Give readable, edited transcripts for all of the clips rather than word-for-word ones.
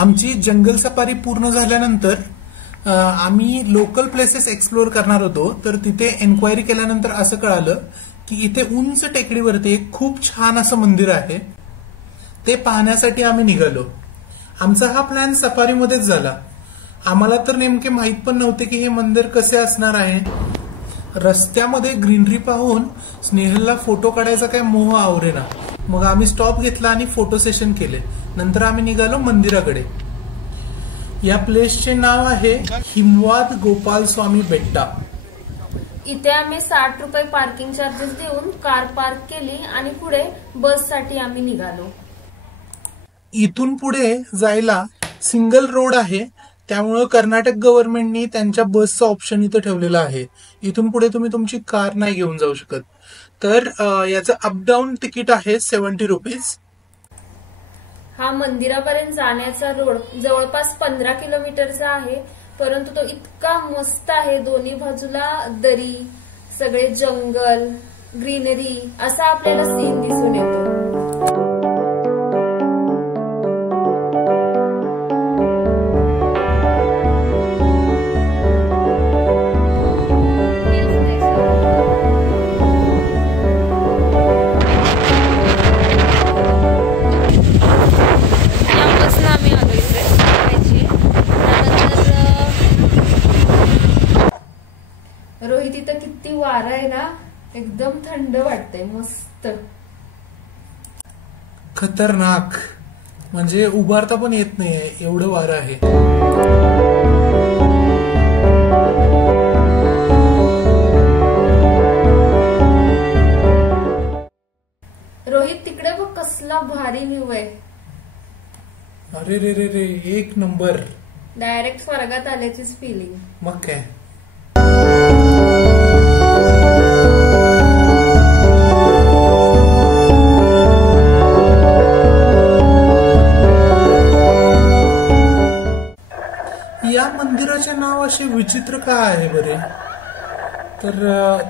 आमची जंगल सफारी पूर्ण झाल्यानंतर आम्ही लोकल प्लेसेस एक्सप्लोर करणार होतो. तर तिथे एन्क्वायरी केल्यानंतर असं कळालं की इथे उंच टेकडीवरती एक खूप छान असं मंदिर आहे. ते पाहण्यासाठी आम्ही निघालो. आमचा हा प्लॅन सफारीमध्येच झाला. आम्हाला तर नेमके माहित पण नव्हते की हे मंदिर कसे असणार आहे. रस्त्यामध्ये ग्रीनरी पाहून स्नेहलला फोटो काढायचा काय मोह आवरेना. मग आम्ही स्टॉप घेतला आणि फोटो सेशन केले. नंतर आम्ही निघालो मंदिराकडे. या प्लेसचे नाव आहे हिमवाद गोपाल स्वामी बेट्टा. इथे आम्ही 60 रुपये पार्किंग चार्जेस देऊन कार पार्क केली आणि पुढे बससाठी आम्ही निघालो. इथून पुढे जायला सिंगल रोड आहे, त्यामुळे कर्नाटक गव्हर्नमेंटनी त्यांच्या बसचं ऑप्शन इथं ठेवलेलं आहे. इथून पुढे तुम्ही तुमची कार नाही घेऊन जाऊ शकत. तर याचं अपडाऊन तिकीट आहे 70 रुपीज. हा मंदिरापर्यंत जाण्याचा रोड जवळपास 15 किलोमीटरचा आहे, परंतु तो इतका मस्त आहे. दोन्ही बाजूला दरी, सगळे जंगल, ग्रीनरी असा आपल्याला सीन दिसून येतो. रोहित, इथं किती वारा आहे ना, एकदम थंड वाटतंय. मस्त खतरनाक, म्हणजे उभारता पण येत नाहीये एवढं वारं आहे. रोहित, तिकडे बघ कसला भारी व्ह्यू आहे. अरे रे रे रे, एक नंबर. डायरेक्ट स्वर्गात आल्याचीच फिलिंग. मग काय. या मंदिराचे नाव असे विचित्र का आहे बरे? तर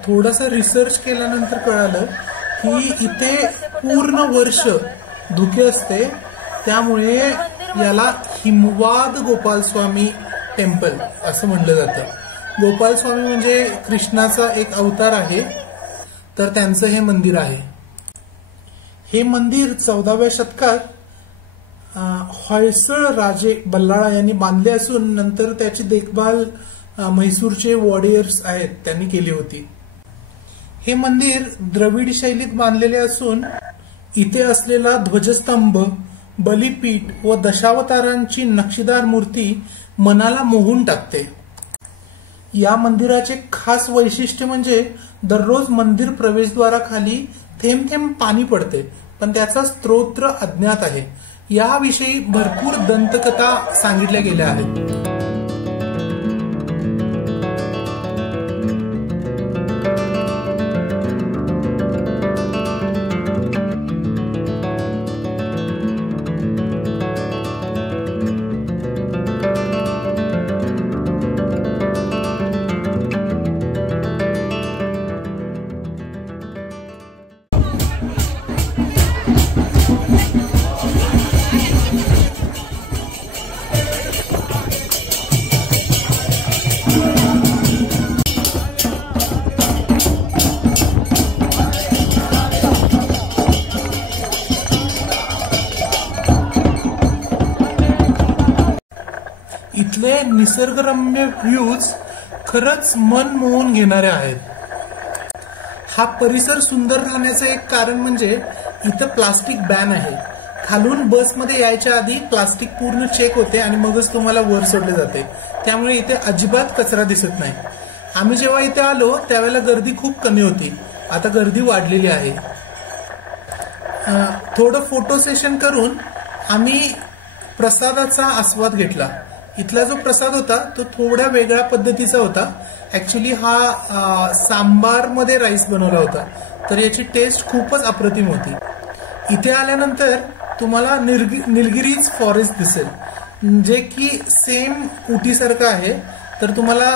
थोडासा रिसर्च केल्यानंतर कळालं की इथे पूर्ण वर्ष धुके असते, त्यामुळे याला हिमवाद गोपाल स्वामी टेम्पल असं म्हणलं जातं. गोपाल स्वामी म्हणजे कृष्णाचा एक अवतार आहे, तर त्यांचं हे मंदिर आहे. हे मंदिर 14व्या शतकात होयसळ राजे बल्लाळा यांनी बांधले असून नंतर त्याची देखभाल म्हैसूरचे वॉरियर्स आहेत त्यांनी केली होती. हे मंदिर द्रविड शैलीत बांधलेले असून इथे असलेला ध्वजस्तंभ, बलिपीठ व दशावतारांची नक्षीदार मूर्ती मनाला मोहून टाकते. या मंदिराचे खास वैशिष्ट्य म्हणजे दररोज मंदिर प्रवेशद्वाराखाली थेंब थेंब पाणी पडते, पण त्याचा स्त्रोत्र अज्ञात आहे. याविषयी भरपूर दंतकथा सांगितल्या गेल्या आहेत. इथले निसर्गरम्य व्ह्यूज खरंच मन मोहून घेणारे आहेत. हा परिसर सुंदर राहण्याचं एक कारण म्हणजे इथं प्लास्टिक बॅन आहे. खालून बसमध्ये यायच्या आधी प्लास्टिक पूर्ण चेक होते आणि मगच तुम्हाला वर सोडले जाते, त्यामुळे इथे अजिबात कचरा दिसत नाही. आम्ही जेव्हा इथे आलो त्यावेळेला गर्दी खूप कमी होती, आता गर्दी वाढलेली आहे. थोडं फोटो सेशन करून आम्ही प्रसादाचा आस्वाद घेतला. इथला जो प्रसाद होता तो थोड्या वेगळ्या पद्धतीचा होता. ऍक्च्युली हा सांबार मध्ये राईस बनवला होता, तर याची टेस्ट खूपच अप्रतिम होती. इथे आल्यानंतर तुम्हाला निलगिरीज फॉरेस्ट दिसेल, जे की सेम उटीसारखं आहे. तर तुम्हाला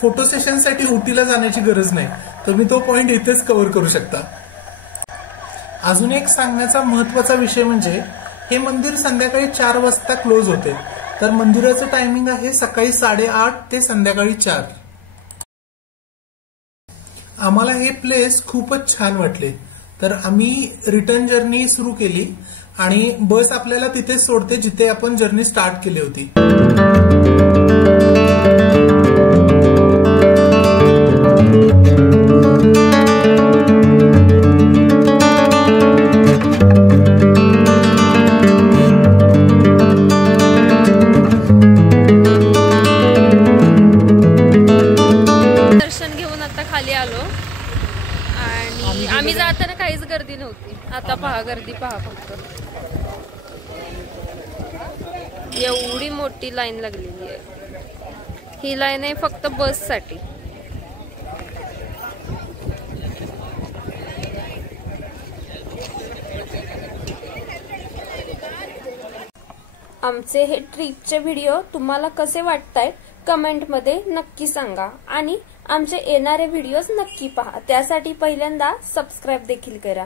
फोटो सेशनसाठी उटीला जाण्याची गरज नाही, तुम्ही तो पॉइंट इथेच कव्हर करू शकता. अजून एक सांगण्याचा महत्वाचा विषय म्हणजे हे मंदिर संध्याकाळी 4 वाजता क्लोज होते. तर मंदिराचं टायमिंग आहे सकाळी 8:30 ते संध्याकाळी 4. आम्हाला हे प्लेस खूपच छान वाटले, तर आम्ही रिटर्न जर्नी सुरू केली आणि बस आपल्याला तिथेच सोडते जिथे आपण जर्नी स्टार्ट केली होती. दर्शन घेऊन आता खाली आलो आणि आम्ही जाताना काहीच गर्दी नव्हती. आता पहा गर्दी पहा, फक्त एवढी मोठी लाईन लागलेली आहे. ही लाईन आहे फक्त बस साठी. आमचे हे ट्रिपचे व्हिडिओ तुम्हाला कसे वाटतायत कमेंटमध्ये नक्की सांगा आणि आमचे येणारे व्हिडिओज नक्की पहा. त्यासाठी पहिल्यांदा सबस्क्राईब देखील करा.